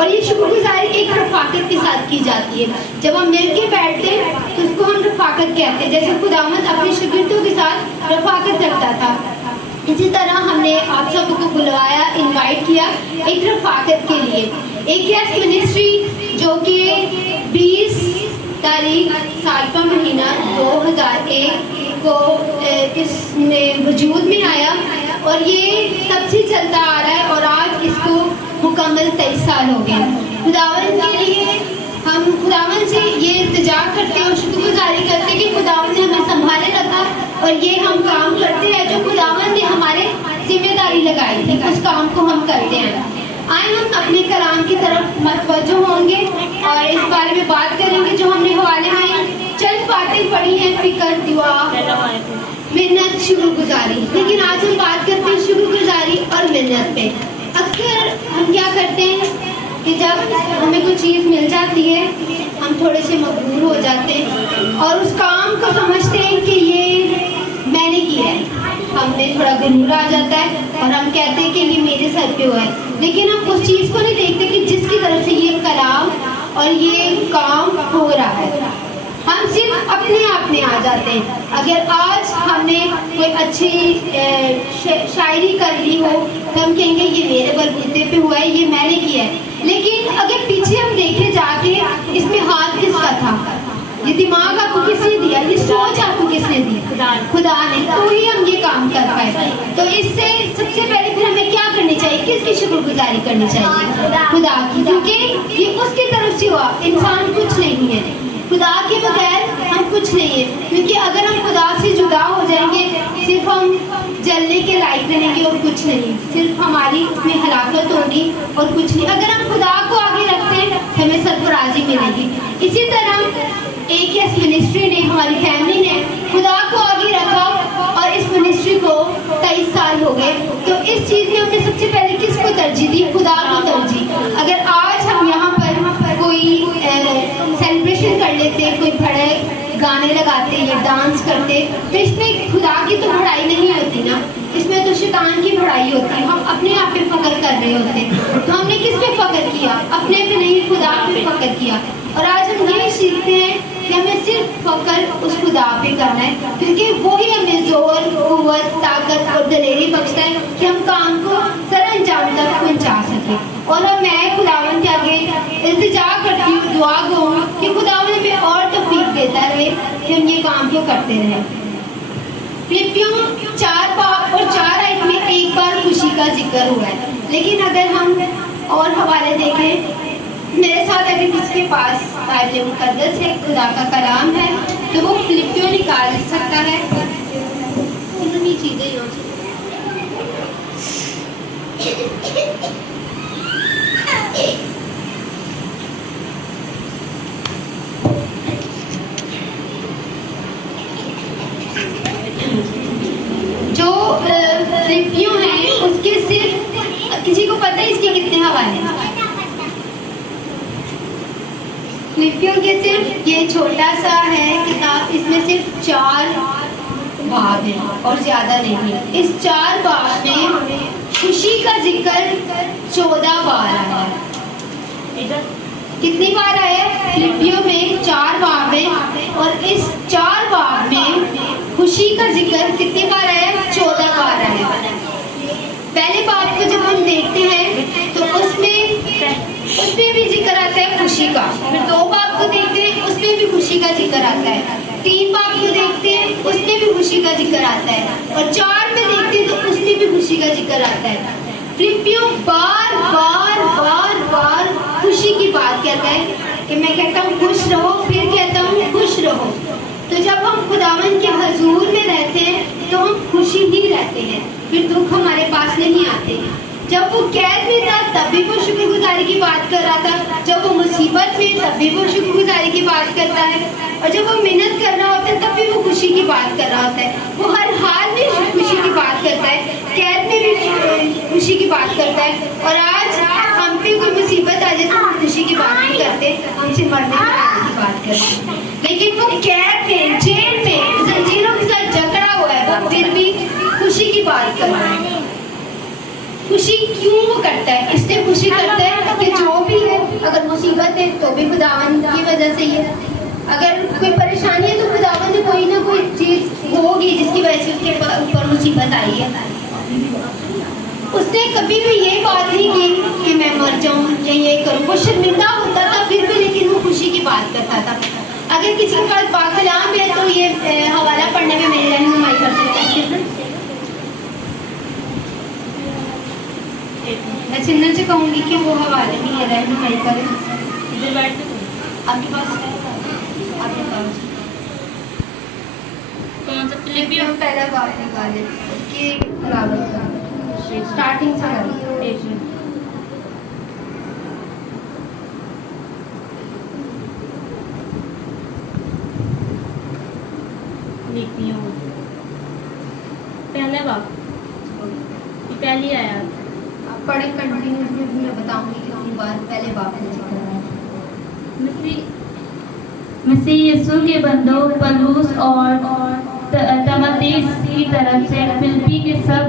और ये शुक्रगुजारी एक रफाकत के साथ की जाती है। जब हम मिल के बैठते हैं तो उसको हम रफाकत कहते हैं। जैसे खुदावंद अपने शागिर्दों के साथ रफाकत रखता था, इसी तरह हमने आप सबको बुलवाया, इनवाइट किया एक रफाकत के लिए। AKS मिनिस्ट्री जो कि 20 तारीख 7वां महीना 2001 को इसमें वजूद में आया और ये तब से चलता आ रहा है और आज इसको मुकम्मल 23 साल हो गए। खुदावंद के लिए हम खुदावंद से ये इल्तिजा करते हैं और शुक्रगुजारी करते हैं कि खुदावंद ने हमें संभाले रखा और ये हम काम करते हैं जो खुदावंद ने हमारे जिम्मेदारी लगाई थी, उस काम को हम करते हैं। आए हम अपने कलाम की तरफ मतवज्जो होंगे और इस बारे में बात करेंगे जो हमने हवाले में चंद बातें पढ़ी हैं, फिक्र, दुआ, मिन्नत, शुक्रगुजारी। लेकिन आज हम बात करते हैं शुक्रगुजारी और मिन्नत पे। अक्सर हम क्या करते हैं कि जब हमें कोई चीज़ मिल जाती है हम थोड़े से मजबूर हो जाते हैं और उस काम को समझते हैं कि ये मैंने किया है। हमें थोड़ा गुरूर आ जाता है और हम कहते हैं कि ये मेरे सर पे हुआ है, लेकिन हम उस चीज़ को नहीं देखते कि जिसकी तरफ से ये कलाम और ये काम हो रहा है। हम सिर्फ अपने आप में आ जाते हैं। अगर आज हमने कोई अच्छी शायरी कर ली हो तो हम कहेंगे ये मेरे बलबूते पे हुआ है, ये मैंने किया है। लेकिन अगर पीछे हम देखें जाके इसमें हाथ किसका था, ये दिमाग आपको किसने दिया, ये सोच आपको किसने दी, खुदा ने, तो ही हम ये काम कर पाए। तो इससे सबसे पहले फिर हमें क्या करनी चाहिए, किसकी शुक्रगुजारी करनी चाहिए, खुदा की, क्योंकि ये उसकी तरफ से हुआ। इंसान कुछ नहीं है, खुदा के बगैर हम कुछ नहीं है। क्योंकि अगर हम खुदा से जुदा हो जाएंगे सिर्फ हम जलने के लायक रहेंगे और कुछ नहीं, सिर्फ हमारी उसमें हलाकत होगी और कुछ नहीं। अगर हम खुदा को आगे रखते हैं हमें सरफराजी मिलेगी। इसी तरह AKS मिनिस्ट्री ने, हमारी फैमिली ने खुदा को आगे रखा और इस मिनिस्ट्री को 23 साल हो गए। तो इस चीज़ में हमने सबसे पहले किसको तरजीह दी, खुदा को तरजीह। अगर आज हम यहाँ पर कोई सेलिब्रेशन कर लेते, कोई बड़े गाने लगाते या डांस करते, तो इसमें खुदा की तो बढ़ाई नहीं होती ना, इसमें तो शैतान की बढ़ाई होती है। हम अपने आप पे फख्र कर रहे होते। तो हमने किस पे फख्र किया, अपने पे नहीं, खुदा पे फख्र किया। और आज हम ये सीखते हैं कि हमें सिर्फ फख्र उस खुदा पे करना है, क्योंकि वो ही हमें जोर, कुव्वत, ताकत और दलेरी बख्शता है कि हम काम को सर अंजाम तक पहुँचा सकें। और अब मैं खुदावंद के आगे इल्तिजा करती हूँ, दुआ गो कि खुदावंद हमें और तौफीक देता रहे कि हम ये काम को करते रहें। फिलिपियों 4 बाब और 4 आयत में एक बार खुशी का जिक्र हुआ है, लेकिन अगर हम और हवाले देखें, मेरे साथ अगर किसके पास बाइबल मुकद्दस है, खुदा का कलाम है, तो वो फिलिपियों निकाल सकता है। इतनी चीज़ें जो फिलिपियों हैं उसके सिर्फ किसी को पता है इसके कितने हवाले हैं? फिलिपियों के सिर्फ ये छोटा सा है किताब, इसमें सिर्फ 4 बाब हैं और ज़्यादा नहीं है। इस 4 बाब में खुशी का जिक्र 14 बार आया है। कितनी बार आया है? फिलिपियों में 4 बाब हैं और इस 4 बाब में खुशी का जिक्र कितनी बार आया? 14 बार आया है। पहले बाब को जब हम देखते हैं तो उसमें भी जिक्र आता है खुशी का। फिर 2 बाब को देखते हैं उसमें भी खुशी का जिक्र आता है। 3 बाब को देखते हैं उसमें भी खुशी का जिक्र आता है और 4 में देखते हैं तो उसमें भी खुशी का जिक्र आता है। फिलिपियों बार बार बार बार खुशी की बात कहता है कि मैं कहता हूँ खुश रहो, फिर कहता हूँ खुश रहो। तो जब हम खुदावंद के हजूर में रहते हैं तो हम खुशी ही रहते हैं, फिर दुख हमारे पास नहीं आते। जब वो कैद में था तब भी वो शुक्रगुजारी की बात कर रहा था, जब वो मुसीबत में तब भी वो शुक्रगुजारी की बात करता है, और जब वो मेहनत कर रहा होता है तब भी वो खुशी की बात कर रहा होता है। वो हर हाल में खुशी की बात करता है, कैद में भी खुशी की बात करता है। और आज हम पे कोई मुसीबत आ जाए तो हम खुशी की बात नहीं करते, हमसे मरने की बात करते हैं। लेकिन वो कैद में, जेल में, जंजीरों के साथ जकड़ा हुआ है, वो फिर भी खुशी की बात कर रहा है। खुशी क्यों वो करता है? इसलिए खुशी करता है कि जो भी है वजह से ही है। अगर कोई परेशानी है तो खुदावंद ने कोई ना कोई चीज़ होगी जिसकी वजह से उसके ऊपर मुसीबत आई है। उसने कभी भी ये बात नहीं की कि मैं मर जाऊँ या ये करूँ। वो शर्मिंदा होता था फिर भी, लेकिन वो खुशी की बात करता था। अगर किसी के पास बाकलाम है तो ये हवाला पढ़ने में मेरी रहनुमाई कर सकते हैं। मैं सिन्नर से कहूँगी कि वो हवाले में ये रहनुमाई करें। आपके पास है? आपके पास कौन सा फिलिपियन? पहला बात निकाले उसकी स्टार्टिंग से करें। पहला बाप, पहली आयत आप पढ़े कंटिन्यूसली, मैं बताऊंगी कितनी बार पहले बाप ने जिक्र है। मसीह यीशु के बंदों पलूस और तमतीस की तरफ से फिलिप्पी के सब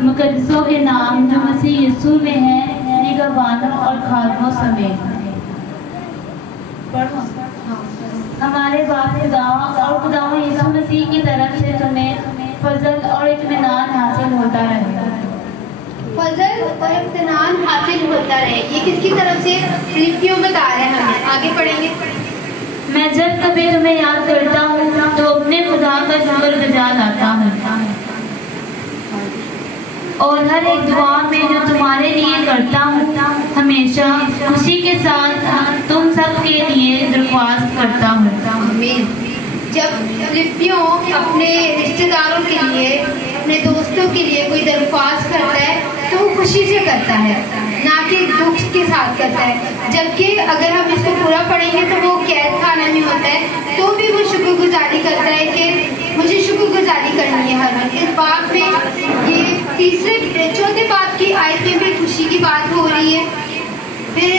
मुकद्दसों के नाम जो मसीह यीशु में है, निगहबानों और खादमों समेत। हमारे बाप खुदा और खुदा यीशु मसीह की तरफ से तुम्हें फजल और इत्मीनान हासिल होता रहे। फजल और इत्मीनान हासिल होता रहे, ये किसकी तरफ से? फिलिप्पियों बता रहे हैं हमें। आगे पढ़ेंगे। मैं जब कभी तुम्हें याद करता हूँ तो अपने खुदा का शुक्रगुजार आता हूँ और हर एक दुआ में जो तुम्हारे लिए करता हूँ हमेशा खुशी के साथ तुम सब के लिए दरख्वास्त करता हूँ। जब फिलिप्पियों अपने रिश्तेदारों के लिए, अपने दोस्तों के लिए कोई दरख्वास्त करता है तो वो खुशी से करता है, ना कि दुख के साथ करता है। जबकि अगर हम इसको पूरा पढ़ेंगे तो वो कैद खाना में होता है तो भी वो शुक्रगुजारी करता है कि मुझे शुक्रगुजारी करनी है हर वक्त। इस बात में ये चौथे बात की आयत में भी खुशी की बात हो रही है, फिर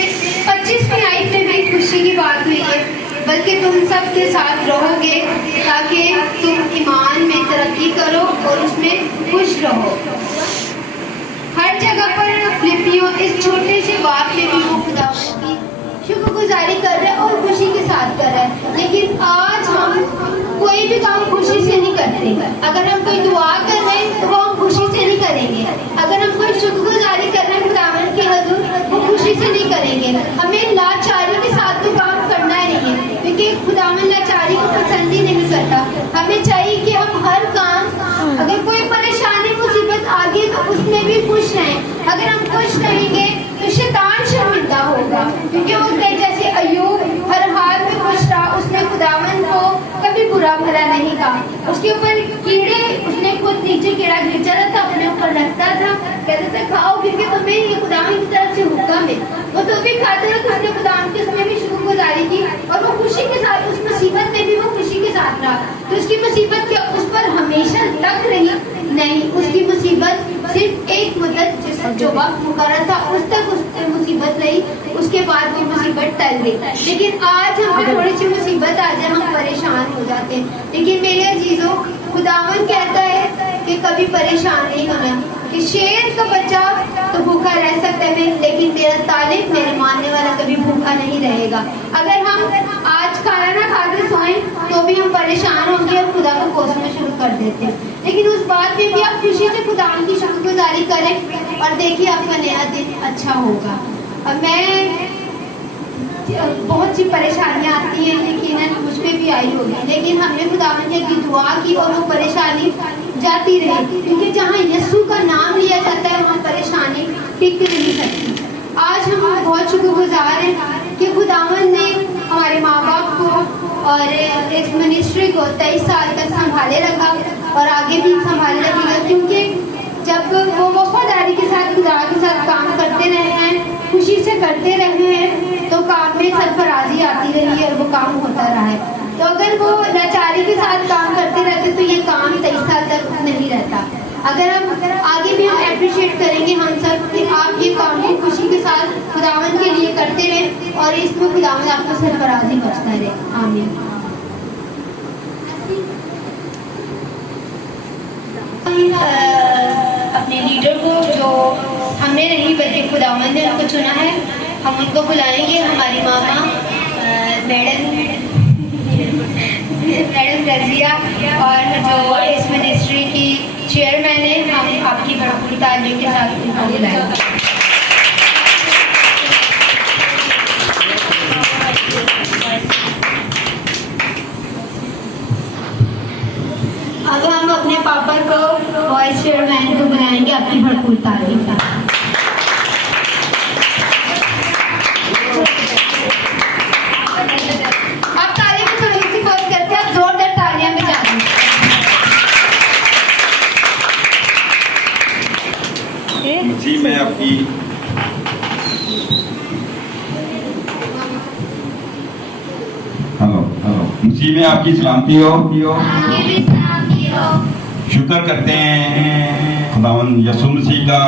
25वीं आयत में भी खुशी की बात हुई है। बल्कि तुम सबके साथ रहोगे ताकि तुम ईमान में तरक्की करो और उसमें खुश रहो। हर जगह पर फिलिप्पियों इस छोटे से बात में भी वो खुदा की शुक्रगुजारी कर रहे हैं और खुशी के साथ कर रहे हैं। लेकिन आज हम कोई भी काम खुशी से नहीं करते। अगर हम कोई दुआ कर रहे हैं तो वो हम खुशी से नहीं करेंगे। अगर हम कोई शुक्रगुजारी कर रहे हैं खुदावंद के हुजूर, वो खुशी से नहीं करेंगे। हमें लाचारी के साथ तो काम करना ही नहीं है, क्योंकि खुदावंद लाचारी को पसंद ही नहीं करता। हमें चाहिए कि हम हर काम, अगर कोई परेशानी मुसीबत आ गई तो उसमें भी खुश रहें। अगर हम खुश रहेंगे तो शैतान शर्मिंदा होगा, क्योंकि वो जैसे अय्यूब हर हाल में खुश रहा, उसने खुदावंद को कभी बुरा भला नहीं कहा। उसके ऊपर कीड़े, उसने खुद नीचे कीड़ा गिर जाता था, अपने ऊपर रखता था, कहते थे खाओ क्योंकि तुम्हें ये खुदावंद की तरफ से हुक्म है। वो तो भी खाता रहा, तो उसने खुदावंद की उसमें भी शुक्रगुजारी की और वो खुशी के साथ, उस मुसीबत में भी वो खुशी के साथ रहा। तो उसकी मुसीबत क्या उस पर हमेशा तक रही? नहीं, उसकी मुसीबत सिर्फ एक मुद्दत जो वक्त मुकर्रर था उस तक उस मुसीबत रही, उसके बाद वो मुसीबत टल गई। लेकिन आज हमें थोड़ी सी मुसीबत आ जाए हम परेशान हो जाते हैं। लेकिन मेरे अजीजों, खुदावंद कहता है कि कभी परेशान नहीं होना, कि शेर का बच्चा तो भूखा रह सकता है, लेकिन मेरा तालिब, मेरे मानने वाला कभी भूखा नहीं रहेगा। अगर हम आज खाना ना खा के सोएं तो भी हम परेशान होंगे और खुदा को कोसना शुरू कर देते हैं। लेकिन उस बात में भी आप खुशी से खुदावंद की शुक्रगुजारी करें और देखिए आपका नया दिन अच्छा होगा। अब मैं बहुत सी परेशानियां आती हैं, यकीनन मुझ पे भी आई होगी, लेकिन हमने खुदावंद की दुआ की और वो परेशानी जाती रही, क्योंकि जहाँ यीशु का नाम लिया जाता है वहाँ परेशानी टिक नहीं सकती। आज हम बहुत शुक्रगुजार हैं कि खुदावंद ने हमारे माँ बाप को और इस मिनिस्ट्री को 23 साल तक संभाले रखा और आगे भी संभाले रखेगा, क्योंकि जब वो वफादारी के साथ खुदा के साथ काम करते रहे हैं, खुशी से करते रहे हैं, तो काम में सरफराजी आती रही है और वो काम होता रहा है। तो अगर वो लाचारी के साथ काम करते रहते तो ये काम 23 साल तक नहीं रहता। अगर हम आगे भी हम अप्रिशिएट करेंगे हम सब कि आप ये काम को खुशी के साथ खुदावंद के लिए करते रहें और इसमें खुदावंद आपको सरफराजी बचता रहे। आमीन। अपने लीडर को, जो हमने नहीं बल्कि खुदावंद ने उनको चुना है, हम उनको बुलाएंगे। हमारी मामा मैडम रजिया और जो इस मिनिस्ट्री की चेयरमैन है, हम आपकी भरपूर तालियों के साथ उनको बुलाएंगे। अब हम अपने पापा को वाइस चेयरमैन को बुलाएंगे आपकी भरपूर तालियों के साथ। जी मैं आपकी हेलो मुझी में आपकी सलामती हो। शुक्र करते हैं खुदावंद यसू मसीह का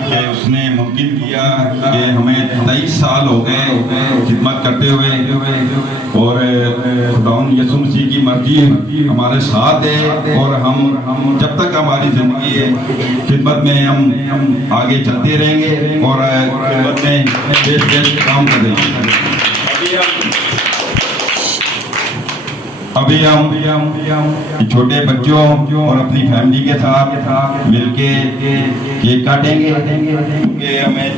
कि उसने मुमकिन किया कि हमें 23 साल हो गए खिदमत करते हुए, और खुदावंद यसू मसीह की मर्जी हमारे साथ है, और हम जब तक हमारी जिंदगी है खिदमत में हम आगे चलते रहेंगे और खिदमत में देश काम करेंगे। अभी हम छोटे बच्चों और अपनी फैमिली के साथ मिलके केक काटेंगे, क्योंकि हमें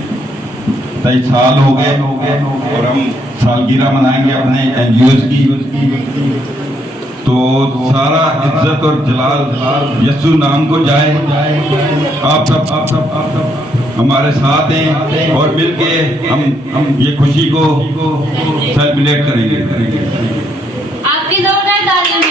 23 साल हो गए और हम सालगिरह मनाएंगे अपने NGOs की। तो सारा इज्जत और जलाल यीशु नाम को जाए। आप सब हमारे साथ हैं और मिलके हम ये खुशी को सेलिब्रेट करेंगे। आपकी जोरदार तालियों में।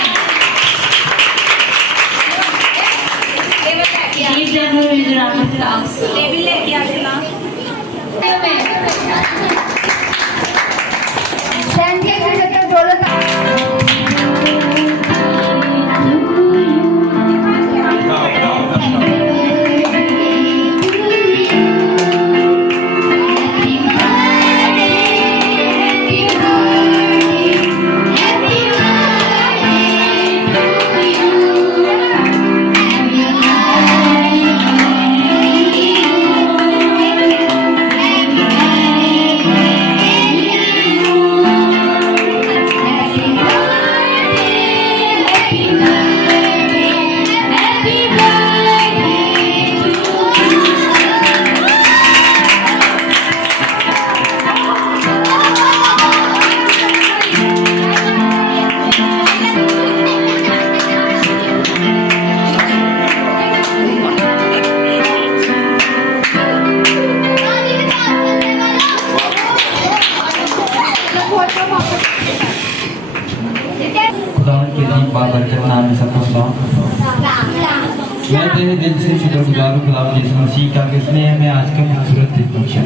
मैं तेरे दिल से शुक्रगुजार हूँ खुदा यीशु मसीह का कि उसने हमें आज का खूबसूरत दिन बख्शा।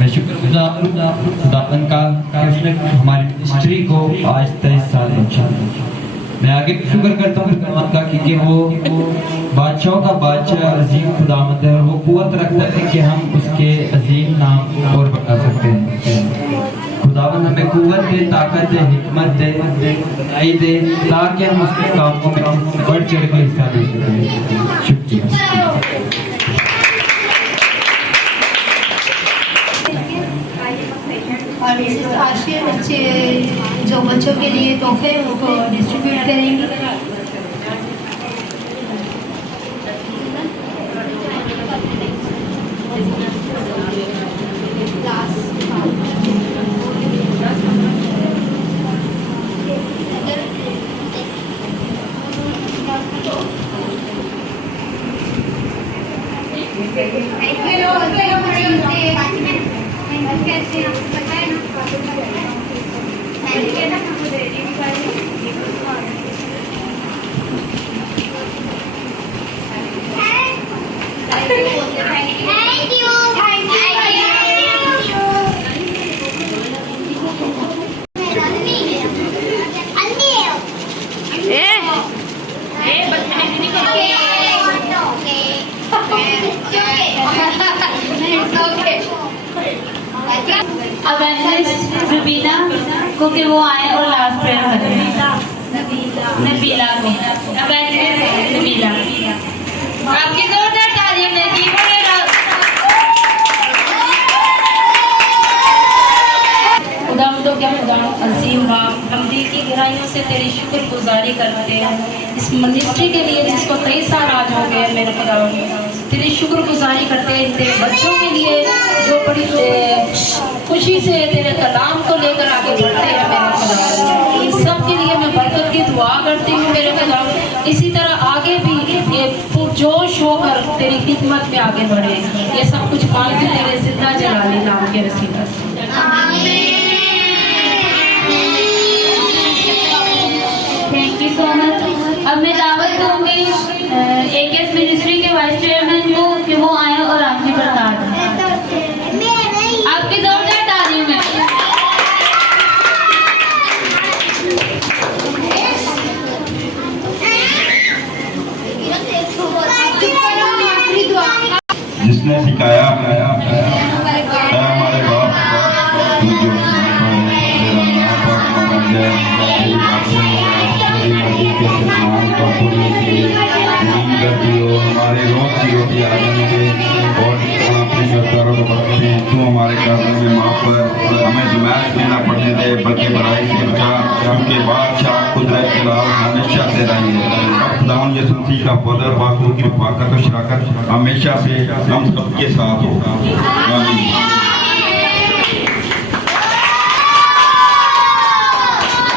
मैं शुक्रगुजार हूँ खुदावन का कि उसने हमारी मिनिस्ट्री को आज 23 साल बख्शा। मैं आगे शुक्र करता हूँ खुदावन का क्योंकि वो बादशाहों का बादशाह अजीम खुदावंद है और वो कुव्वत रखता है कि हम उसके अजीम नाम को और बढ़ा सकते हैं। खुदावन हमें कुव्वत दे, ताकत दे, हिकमत दे, बनाई दे, ताकि हम उसके कामों में बढ़ चढ़ के हिस्सा ले सकें। शुक्रिया। और आज के बच्चे जो बच्चों के लिए तोहफे उनको डिस्ट्रीब्यूट करेंगे। अब रुबीना को कि वो आए और लास्ट प्रेयर करें। नबीला को नबीला आपकी जोरदार तालियों देगी। खुदा तो क्या से तेरी शुक्रगुजारी करते हैं। इस मिनिस्ट्री के लिए जिसको 23 साल आज हो गए मेरे खुदा, तेरी शुक्रगुजारी करते हैं तेरे बच्चों के लिए जो बड़ी खुशी से तेरे कलाम को लेकर आगे बढ़ते हैं मेरे खुदा। इन सब के लिए मैं बरकत की दुआ करती हूँ मेरे खुदा। इसी तरह आगे भी ये पुरजोश होकर तेरी खिदमत में आगे बढ़े। ये सब कुछ मांगते तेरे जिंदा जलाली नाम के वसीला से। Thank you so much. अब मैं दावत दूंगी AKS मिनिस्ट्री के वाइस चेयरमैन को कि वो आए और आखिरी बता दें। आपकी जोरदार तालियों में। जिसने सिखाया हमारे बाप तू जो मेरा नाम पाक माना जाए, तेरी बातें तेरी मर्जी के फरमान का पूरी नींद करती हो, हमारे रोज की रोटी आदमी के और अपने करतारों को बख्शे। तू हमारे कर्म में माफ कर, हमें जमात में ना पड़ने दे बल्कि बुराई से बचा, क्योंकि बादशाह कुदरत के लाल हमेशा से रही है। अब खुदावंद यीशु मसीह का फजल बाखू की रफ़ाकत और शराकत हमेशा से हम सबके साथ हो। आमीन।